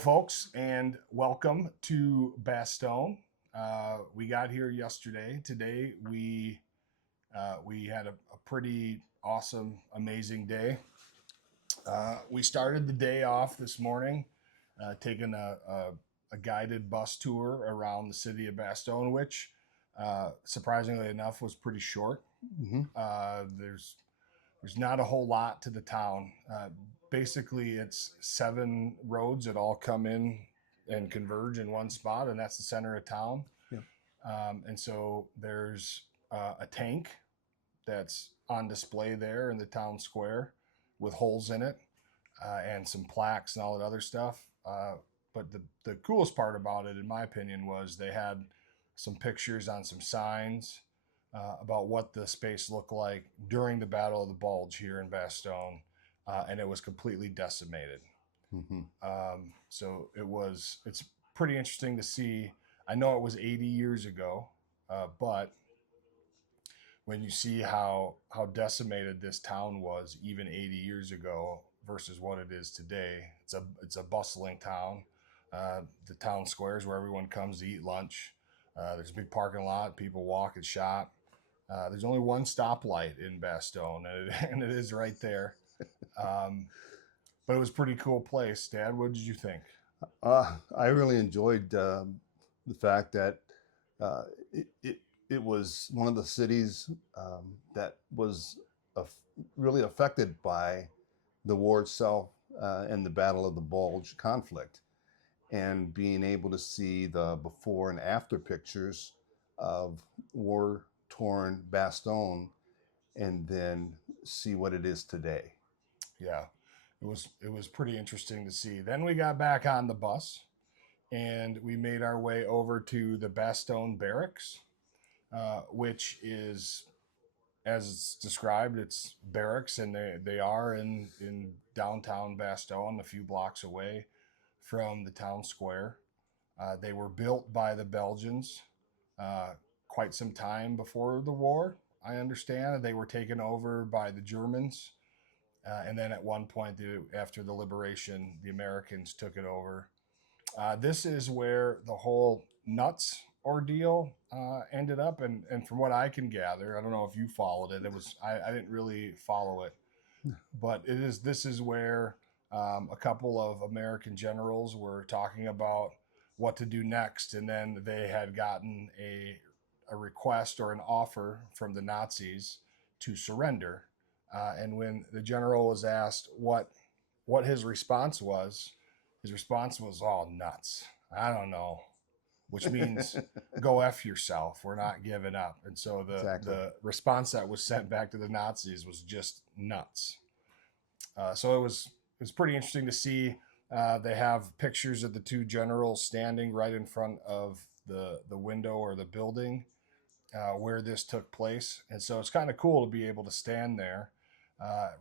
folks, and welcome to Bastogne. We got here yesterday. Today, we had a pretty awesome, amazing day. We started the day off this morning, taking a guided bus tour around the city of Bastogne, which, surprisingly enough, was pretty short. Mm-hmm. There's not a whole lot to the town. Basically, it's 7 roads that all come in and converge in one spot, and that's the center of town. Yeah. And so there's a tank that's on display there in the town square with holes in it, and some plaques and all that other stuff. But the coolest part about it, in my opinion, was they had some pictures on some signs about what the space looked like during the Battle of the Bulge here in Bastogne, and it was completely decimated. Mm-hmm. So it's pretty interesting to see. I know it was 80 years ago, but when you see how decimated this town was even 80 years ago versus what it is today, it's a bustling town. The town square is where everyone comes to eat lunch. There's a big parking lot. People walk and shop. There's only one stoplight in Bastogne, and it is right there. But it was a pretty cool place. Dad, what did you think? I really enjoyed the fact that uh, it was one of the cities that was really affected by the war itself and the Battle of the Bulge conflict, and being able to see the before and after pictures of war-torn Bastogne, and then see what it is today. Yeah, it was pretty interesting to see. Then we got back on the bus and we made our way over to the Bastogne Barracks, which is, as it's described, it's barracks, and they are in downtown Bastogne, a few blocks away from the town square. They were built by the Belgians quite some time before the war. I understand they were taken over by the Germans, and then at one point, after the liberation, the Americans took it over. This is where the whole nuts ordeal ended up, and from what I can gather, I don't know if you followed it. I didn't really follow it, but this is where a couple of American generals were talking about what to do next, and then they had gotten a request or an offer from the Nazis to surrender. And when the general was asked what his response was, "Oh, nuts. I don't know," which means go F yourself. We're not giving up. And so Exactly. the response that was sent back to the Nazis was just nuts. So it was pretty interesting to see. They have pictures of the two generals standing right in front of the window or the building where this took place. And so it's kind of cool to be able to stand there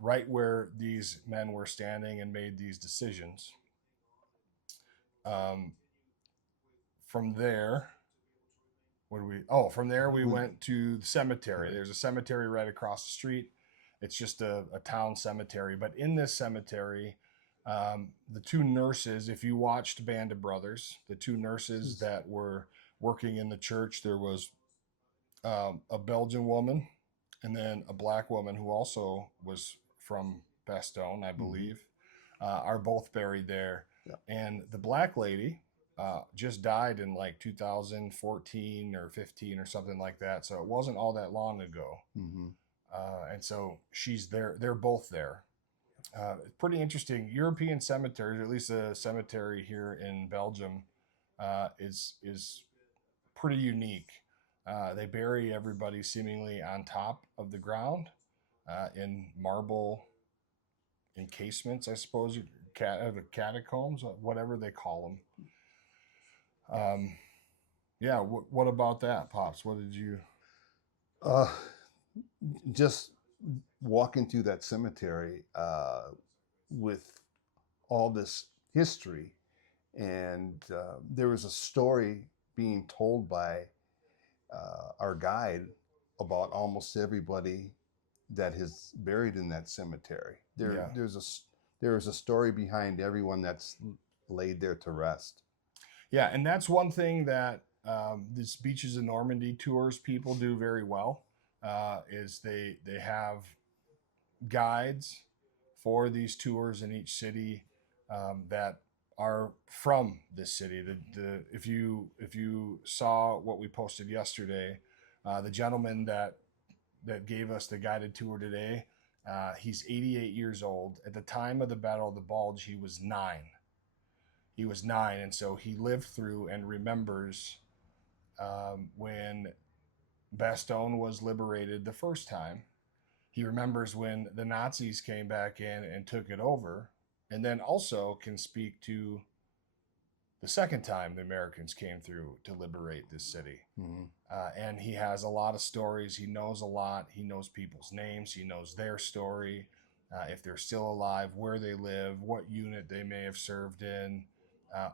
right where these men were standing and made these decisions. From there, from there we went to the cemetery. There's a cemetery right across the street. It's just a town cemetery. But in this cemetery, the two nurses, if you watched Band of Brothers, the two nurses that were working in the church, there was a Belgian woman and then a black woman who also was from Bastogne, I believe, are both buried there. Yeah. And the black lady just died in like 2014 or 15 or something like that. So it wasn't all that long ago. Mm-hmm. And so she's there. They're both there. Pretty interesting. European cemeteries, or at least a cemetery here in Belgium, is pretty unique. They bury everybody seemingly on top of the ground in marble encasements, I suppose, catacombs, whatever they call them. Yeah, what about that, Pops? What did you... Just walking through that cemetery with all this history, and there was a story being told by our guide about almost everybody that is buried in that cemetery. There is a story behind everyone that's laid there to rest. Yeah, and that's one thing that this Beaches in Normandy tours people do very well. Is they have guides for these tours in each city that are from this city. The if you saw what we posted yesterday, the gentleman that gave us the guided tour today, he's 88 years old. At the time of the Battle of the Bulge, he was 9. He was 9, and so he lived through and remembers when Bastogne was liberated the first time. He remembers when the Nazis came back in and took it over, and then also can speak to the second time the Americans came through to liberate this city. Mm-hmm. And he has a lot of stories. He knows a lot. He knows people's names. He knows their story, if they're still alive, where they live, what unit they may have served in,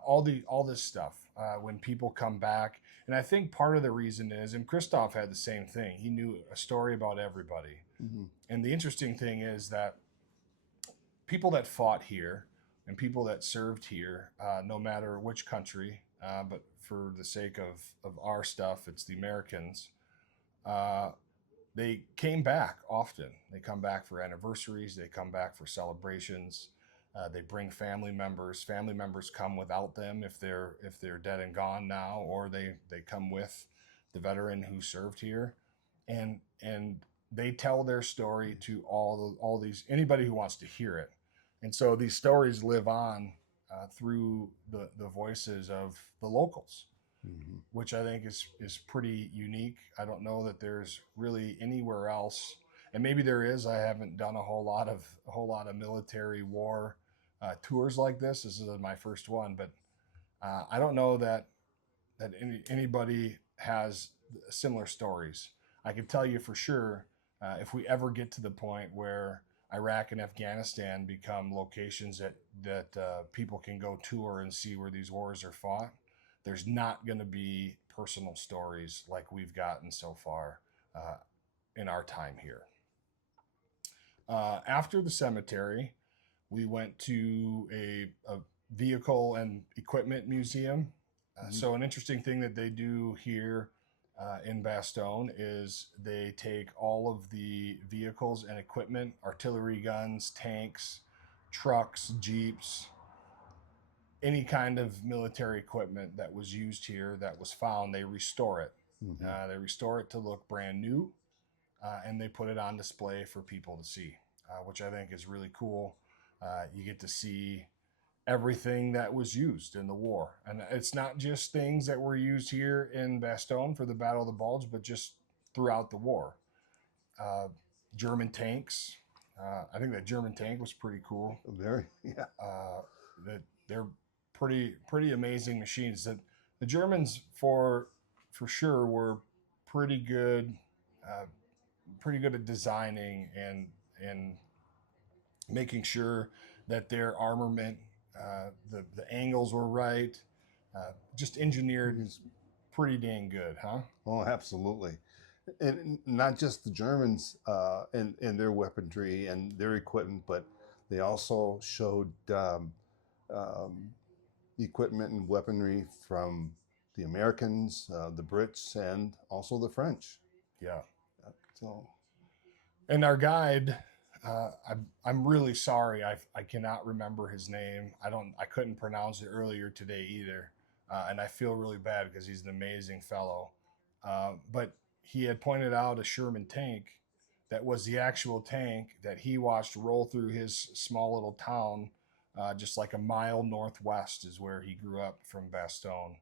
all this stuff. When people come back, and I think part of the reason is, and Christoph had the same thing. He knew a story about everybody. Mm-hmm. And the interesting thing is that people that fought here and people that served here, no matter which country, but for the sake of our stuff, it's the Americans, they came back often. They come back for anniversaries. They come back for celebrations. They bring family members. Family members come without them if they're dead and gone now, or they come with the veteran who served here, and they tell their story to all these anybody who wants to hear it, and so these stories live on through the voices of the locals, Mm-hmm. which I think is pretty unique. I don't know that there's really anywhere else, and maybe there is. I haven't done a whole lot of military war tours like this. This is my first one, but I don't know that anybody has similar stories. I can tell you for sure, if we ever get to the point where Iraq and Afghanistan become locations that people can go tour and see where these wars are fought, there's not going to be personal stories like we've gotten so far in our time here. After the cemetery, we went to a vehicle and equipment museum. Mm-hmm. So an interesting thing that they do here in Bastogne is they take all of the vehicles and equipment, artillery guns, tanks, trucks, jeeps, any kind of military equipment that was used here that was found, they restore it. Mm-hmm. They restore it to look brand new, and they put it on display for people to see, which I think is really cool. You get to see everything that was used in the war. And it's not just things that were used here in Bastogne for the Battle of the Bulge, but just throughout the war. German tanks. I think that German tank was pretty cool. Very, yeah. That they're pretty amazing machines. That the Germans, for sure, were pretty good at designing and making sure that their armament, the angles were right, just engineered pretty dang good, huh? Oh, absolutely. And not just the Germans and their weaponry and their equipment, but they also showed equipment and weaponry from the Americans, the Brits, and also the French. Yeah. So, and our guide, I'm really sorry, I cannot remember his name. I couldn't pronounce it earlier today either, and I feel really bad because he's an amazing fellow. But he had pointed out a Sherman tank that was the actual tank that he watched roll through his small little town, just like a mile northwest is where he grew up from Bastogne.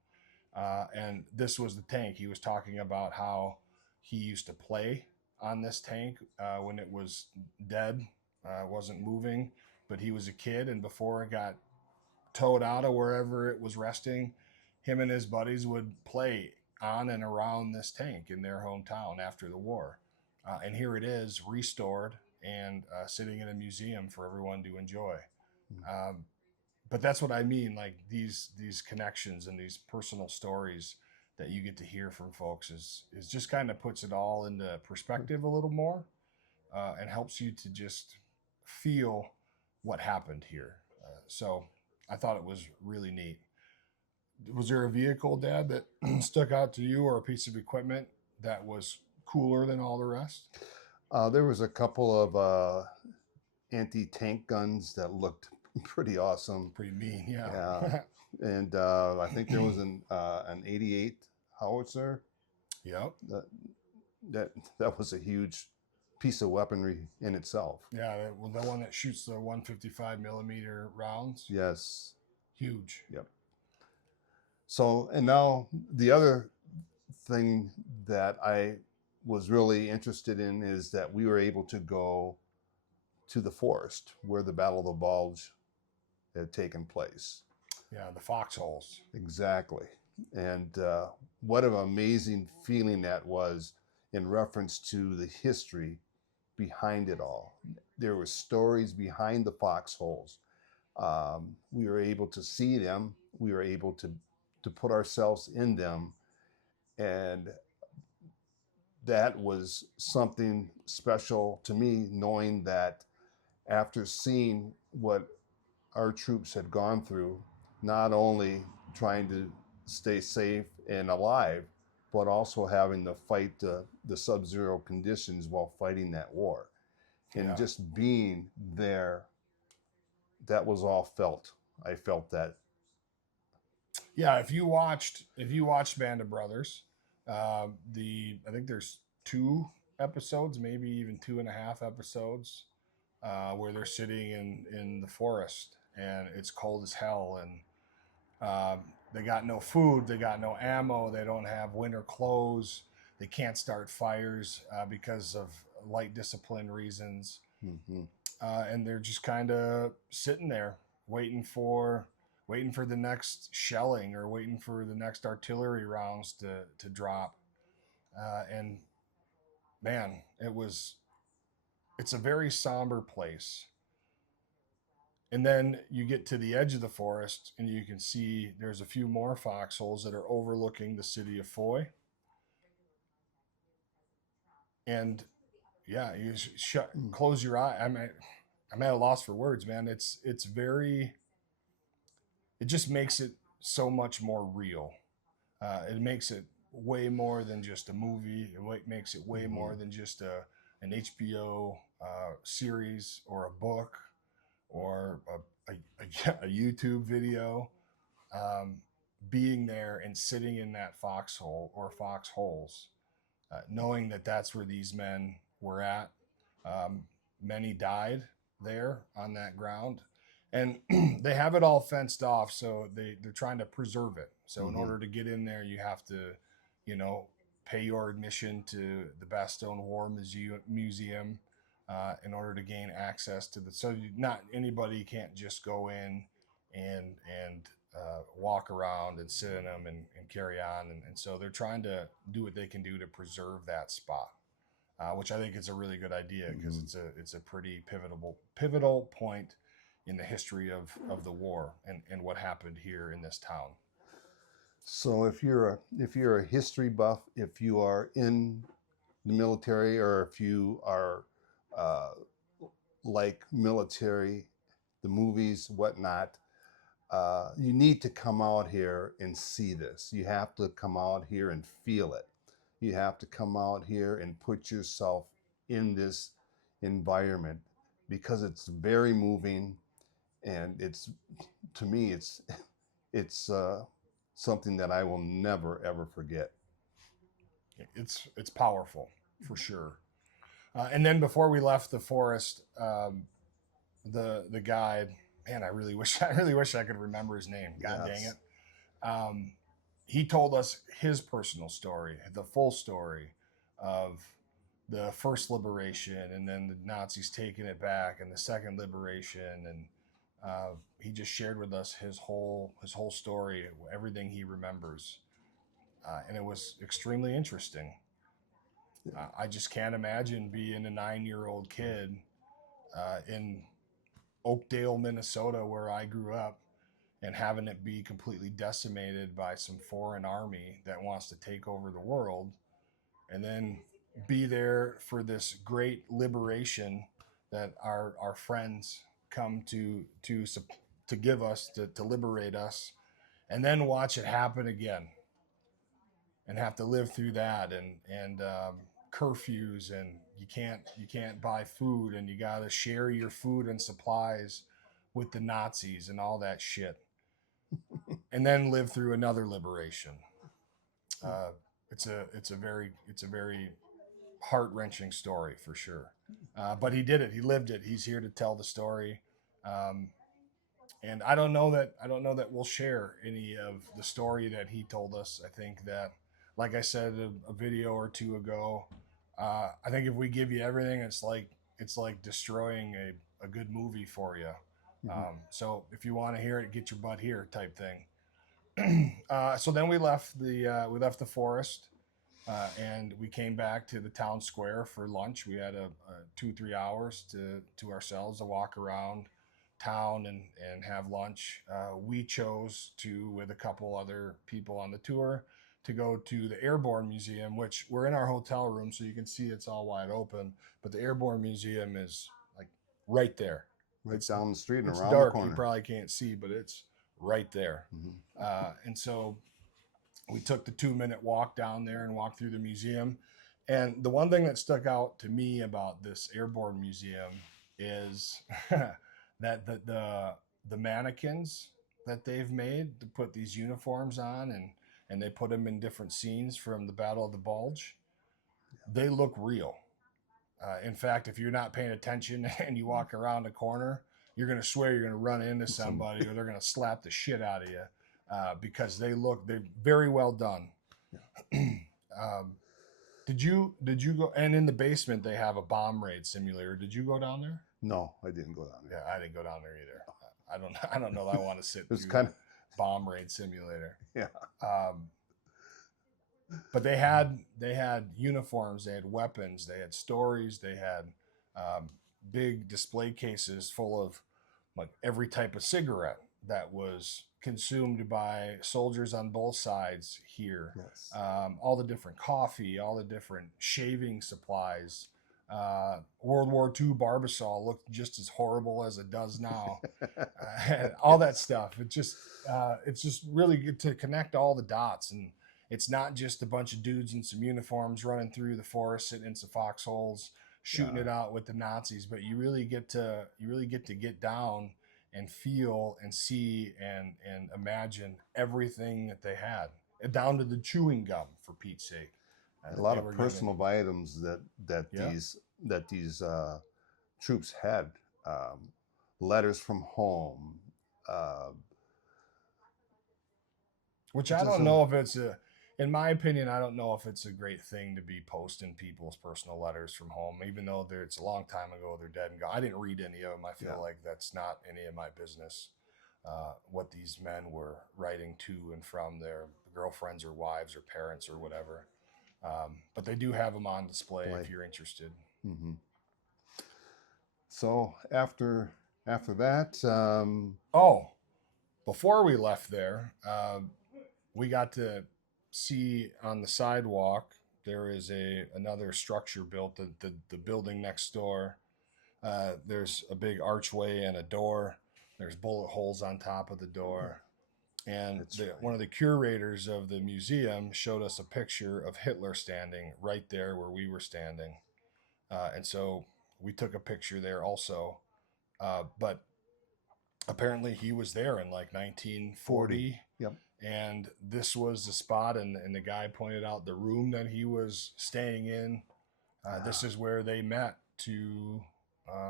And this was the tank. He was talking about how he used to play on this tank when it was dead, wasn't moving, but he was a kid, and before it got towed out of wherever it was resting, him and his buddies would play on and around this tank in their hometown after the war. And here it is, restored and sitting in a museum for everyone to enjoy. But that's what I mean, like these connections and these personal stories that you get to hear from folks is just kind of puts it all into perspective a little more, and helps you to just feel what happened here. So I thought it was really neat. Was there a vehicle, Dad, that stuck out to you, or a piece of equipment that was cooler than all the rest? There was a couple of anti-tank guns that looked pretty awesome. Pretty mean, yeah. Yeah, and I think there was an 88 howitzer. Yep. That that that was a huge piece of weaponry in itself. Yeah, well, the one that shoots the 155 millimeter rounds, Yes. huge. Yep. So, and now the other thing that I was really interested in is that we were able to go to the forest where the Battle of the Bulge had taken place. Yeah, the Foxholes. Exactly. And what an amazing feeling that was in reference to the history behind it all. There were stories behind the foxholes. We were able to see them. We were able to put ourselves in them. And that was something special to me, knowing that after seeing what our troops had gone through, not only trying to stay safe and alive, but also having to fight the sub-zero conditions while fighting that war. And Yeah. just being there, that was all felt. I felt that. Yeah, if you watched Band of Brothers, I think there's 2 episodes, maybe even 2.5 episodes, where they're sitting in the forest and it's cold as hell, and they got no food, they got no ammo, they don't have winter clothes, they can't start fires because of light discipline reasons, Mm-hmm. and they're just kind of sitting there waiting for the next shelling, or waiting for the next artillery rounds to drop. And man, it's a very somber place. And then you get to the edge of the forest and you can see there's a few more foxholes that are overlooking the city of Foy. And yeah, you close your eye. I'm at a loss for words, man. It's very, it just makes it so much more real. It makes it way more than just a movie. It makes it way more than just an HBO series, or a book, or a YouTube video. Um, Being there and sitting in that foxhole or foxholes, knowing that that's where these men were at. Um, Many died there on that ground, and they have it all fenced off, so they're trying to preserve it. So in Mm-hmm. order to get in there, you have to, you know, pay your admission to the Bastogne War Museum in order to gain access to the. So not anybody can't just go in and walk around and sit in them and carry on. And so they're trying to do what they can do to preserve that spot, which I think is a really good idea, because Mm-hmm. it's a pretty pivotal point in the history of the war, and what happened here in this town. So if you're a history buff, if you are in the military, or if you are uh, like military, the movies, whatnot, you need to come out here and see this. You have to come out here and feel it. You have to come out here and put yourself in this environment, because it's very moving, and it's, to me, it's something that I will never ever forget. It's powerful for sure. And then before we left the forest, the guide, man, I really wish I could remember his name. God dang Yes. it. He told us his personal story, the full story of the first liberation, and then the Nazis taking it back, and the second liberation, and he just shared with us his whole story, everything he remembers, and it was extremely interesting. I just can't imagine being a 9-year-old kid in Oakdale, Minnesota, where I grew up, and having it be completely decimated by some foreign army that wants to take over the world, and then be there for this great liberation that our friends come to to give us to liberate us, and then watch it happen again, and have to live through that, and curfews, and you can't buy food, and you got to share your food and supplies with the Nazis and all that shit, and then live through another liberation. Uh, it's a very heart wrenching story for sure. But he did it. He lived it. He's here to tell the story. Um, and I don't know that we'll share any of the story that he told us. I think that, like I said a video or two ago, I think if we give you everything, it's like destroying a good movie for you. So if you want to hear it, get your butt here type thing. So then we left the forest, and we came back to the town square for lunch. We had a 2-3 hours to ourselves to walk around town and have lunch. We chose to, with a couple other people on the tour, to go to the Airborne Museum, which we're in our hotel room, so you can see it's all wide open. But the Airborne Museum is like right there. Right It's down the street and it's around the dark. You corner. probably can't see, but it's right there. And so we took the 2-minute walk down there and walked through the museum. And the one thing that stuck out to me about this Airborne Museum is that the mannequins that they've made to put these uniforms on, and they put them in different scenes from the Battle of the Bulge. They look real. In fact, if you're not paying attention and you walk around a corner, you're going to swear you're going to run into somebody or they're going to slap the shit out of you, because they're very well done. Did you go? And in the basement they have a bomb raid simulator. Did you go down there? No, I didn't go down there. Yeah, I didn't go down there either. I don't know that I want to sit It's through kind the bomb raid simulator. Yeah. But they had uniforms, they had weapons, they had stories, they had big display cases full of like every type of cigarette that was consumed by soldiers on both sides here. Yes. All the different coffee, all the different shaving supplies. World War II Barbasol looked just as horrible as it does now. All that stuff. It's just really good to connect all the dots, and it's not just a bunch of dudes in some uniforms running through the forest, sitting in some foxholes, shooting it out with the Nazis, but you really get to get down and feel and see and imagine everything that they had, down to the chewing gum, for Pete's sake. A lot of personal items that these troops had, letters from home, which I don't know if it's in my opinion, I don't know if it's a great thing to be posting people's personal letters from home, even though it's a long time ago, they're dead and gone. I didn't read any of them. I feel like that's not any of my business. What these men were writing to and from their girlfriends or wives or parents or whatever. But they do have them on display if you're interested. Mm-hmm. So after that, before we left there, we got to see on the sidewalk there is another structure built. The building next door. There's a big archway and a door. There's bullet holes on top of the door. And one of the curators of the museum showed us a picture of Hitler standing right there where we were standing. And so we took a picture there also. But apparently he was there in like 1940. Yep. And this was the spot, and the guy pointed out the room that he was staying in. This is where they met to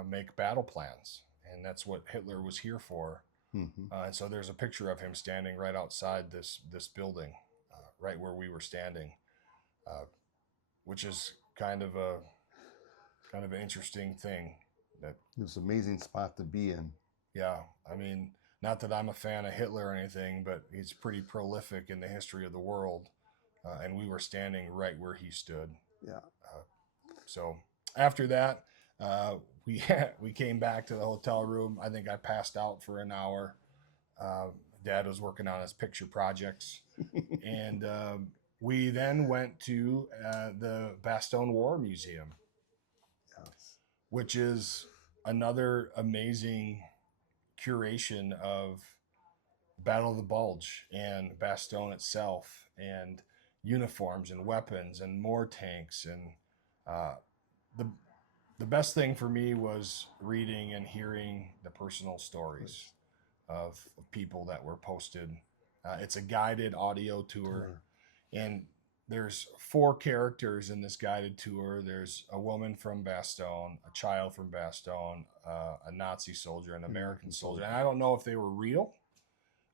make battle plans. And that's what Hitler was here for. Mm-hmm. And so there's a picture of him standing right outside this building, right where we were standing, which is kind of an interesting thing. That it's an amazing spot to be in. Yeah, I mean, not that I'm a fan of Hitler or anything, but he's pretty prolific in the history of the world, and we were standing right where he stood. Yeah. So after that, we came back to the hotel room. I think I passed out for an hour. Dad was working on his picture projects, and we then went to the Bastogne War Museum, which is another amazing curation of Battle of the Bulge and Bastogne itself, and uniforms and weapons and more tanks. And uh, the the best thing for me was reading and hearing the personal stories of people that were posted. It's a guided audio tour, and there's 4 characters in this guided tour. There's a woman from Bastogne, a child from Bastogne, a Nazi soldier, an American soldier. And I don't know if they were real.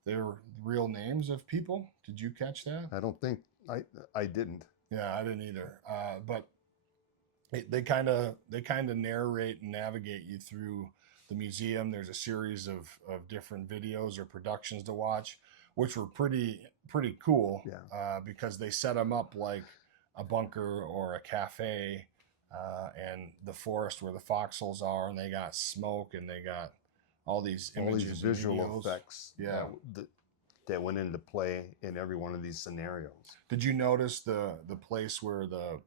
They were real names of people. Did you catch that? I don't think I didn't. Yeah, I didn't either. But they kind of narrate and navigate you through the museum. There's a series of different videos or productions to watch, which were pretty cool. Yeah. Because they set them up like a bunker or a cafe, and the forest where the foxholes are, and they got smoke, and they got all these images, visual effects. Yeah. That went into play in every one of these scenarios. Did you notice the place where the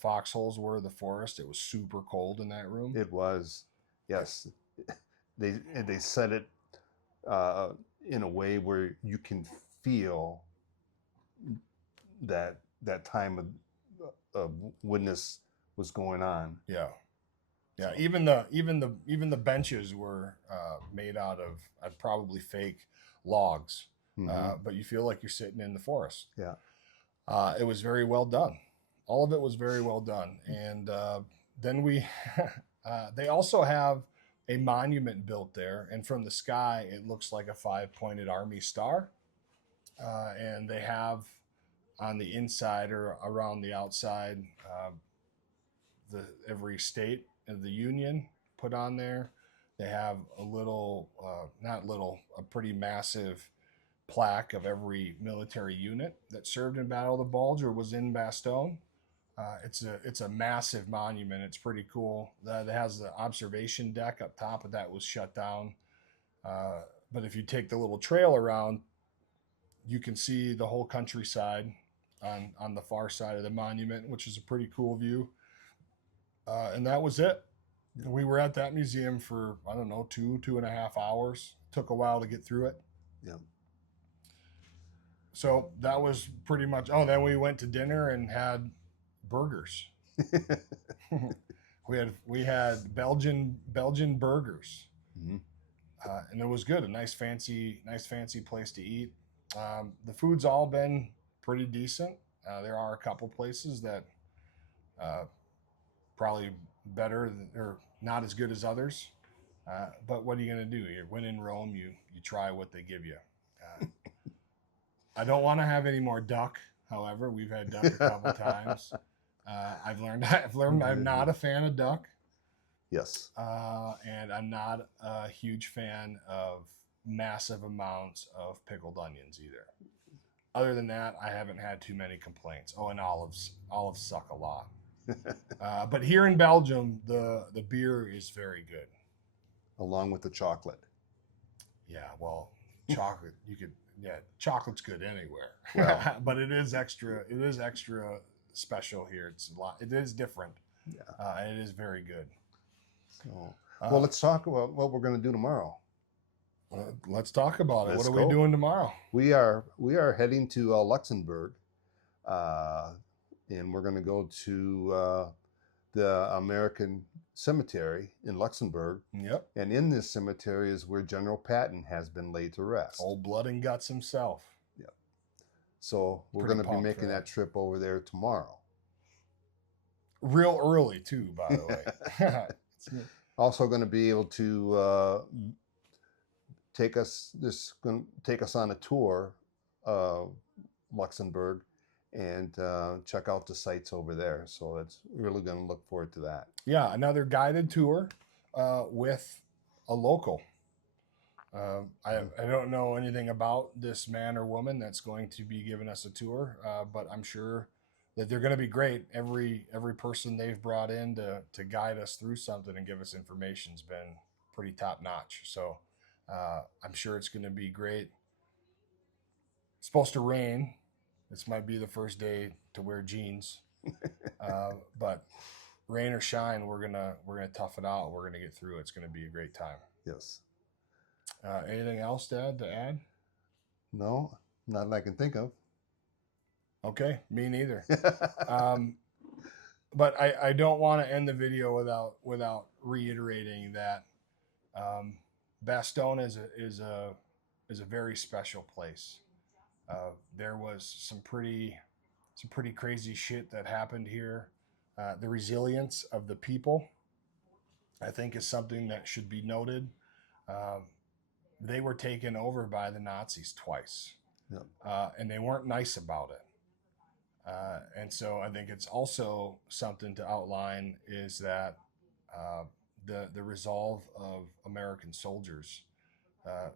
foxholes were, the forest? It was super cold in that room. It was, yes. They set it in a way where you can feel that time of witness was going on. Yeah, yeah. Even the benches were made out of probably fake logs, but you feel like you're sitting in the forest. Yeah. It was very well done. All of it was very well done. And then they also have a monument built there, and from the sky it looks like a 5-pointed army star. And they have on the inside or around the outside every state of the Union put on there. They have a pretty massive plaque of every military unit that served in Battle of the Bulge or was in Bastogne. It's a massive monument. It's pretty cool. That has the observation deck up top, but that was shut down. But if you take the little trail around, you can see the whole countryside on the far side of the monument, which is a pretty cool view. And that was it. We were at that museum for, I don't know, 2.5 hours. Took a while to get through it. Yeah. So that was pretty much. Oh, then we went to dinner and had burgers. we had Belgian burgers, and it was good. A nice fancy place to eat. The food's all been pretty decent. There are a couple places that probably better or not as good as others. But what are you going to do? When in Rome, you try what they give you. I don't want to have any more duck. However, we've had duck a couple times. I've learned I'm not a fan of duck. Yes. And I'm not a huge fan of massive amounts of pickled onions either. Other than that, I haven't had too many complaints. Oh, and olives suck a lot. But here in Belgium, the beer is very good. Along with the chocolate. Yeah, well, chocolate chocolate's good anywhere. Well, but it is extra special here. It is different. Yeah. And it is very good. So, well, let's talk about what we're going to do tomorrow. Let's talk about it. Let's what are we doing tomorrow? We are heading to Luxembourg, and we're going to go to the American Cemetery in Luxembourg. Yep. And in this cemetery is where General Patton has been laid to rest. Old blood and guts himself. Yep. So we're going to be making that trip over there tomorrow. Real early too, by the way. Also going to be able to take us on a tour of Luxembourg and check out the sites over there. So it's really going to look forward to that. Yeah, another guided tour with a local. I don't know anything about this man or woman that's going to be giving us a tour, but I'm sure that they're going to be great. Every person they've brought in to guide us through something and give us information's been pretty top notch. So I'm sure it's going to be great. It's supposed to rain. This might be the first day to wear jeans, but rain or shine, we're gonna tough it out. We're gonna get through it. It's gonna be a great time. Yes. Anything else, Dad, to add? No, not that I can think of. Okay, me neither. Um, but I don't want to end the video without reiterating that Bastogne is a very special place. There was some pretty crazy shit that happened here. The resilience of the people, I think, is something that should be noted. Uh, they were taken over by the Nazis twice, Yep. and they weren't nice about it. And so I think it's also something to outline is that uh, the resolve of American soldiers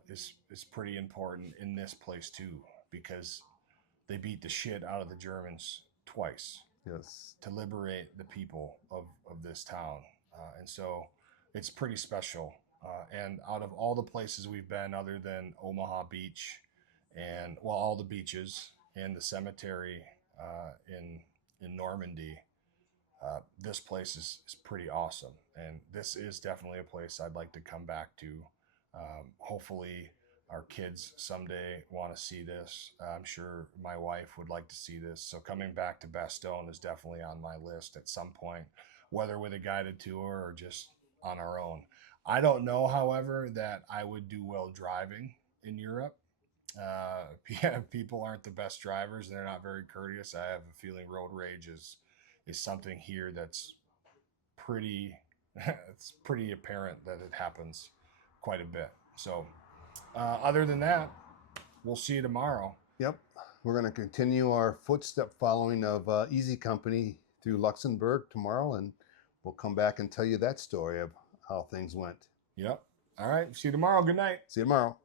is pretty important in this place too, because they beat the shit out of the Germans twice Yes. to liberate the people of this town. And so it's pretty special. And out of all the places we've been, other than Omaha Beach and, well, all the beaches and the cemetery in Normandy, this place is pretty awesome. And this is definitely a place I'd like to come back to. Hopefully, our kids someday want to see this. I'm sure my wife would like to see this. So coming back to Bastogne is definitely on my list at some point, whether with a guided tour or just on our own. I don't know, however, that I would do well driving in Europe. Yeah, people aren't the best drivers and they're not very courteous. I have a feeling road rage is something here that's pretty it's pretty apparent that it happens quite a bit. So other than that, we'll see you tomorrow. Yep. We're going to continue our footstep following of Easy Company through Luxembourg tomorrow, and we'll come back and tell you that story of how things went. Yep. All right. See you tomorrow. Good night. See you tomorrow.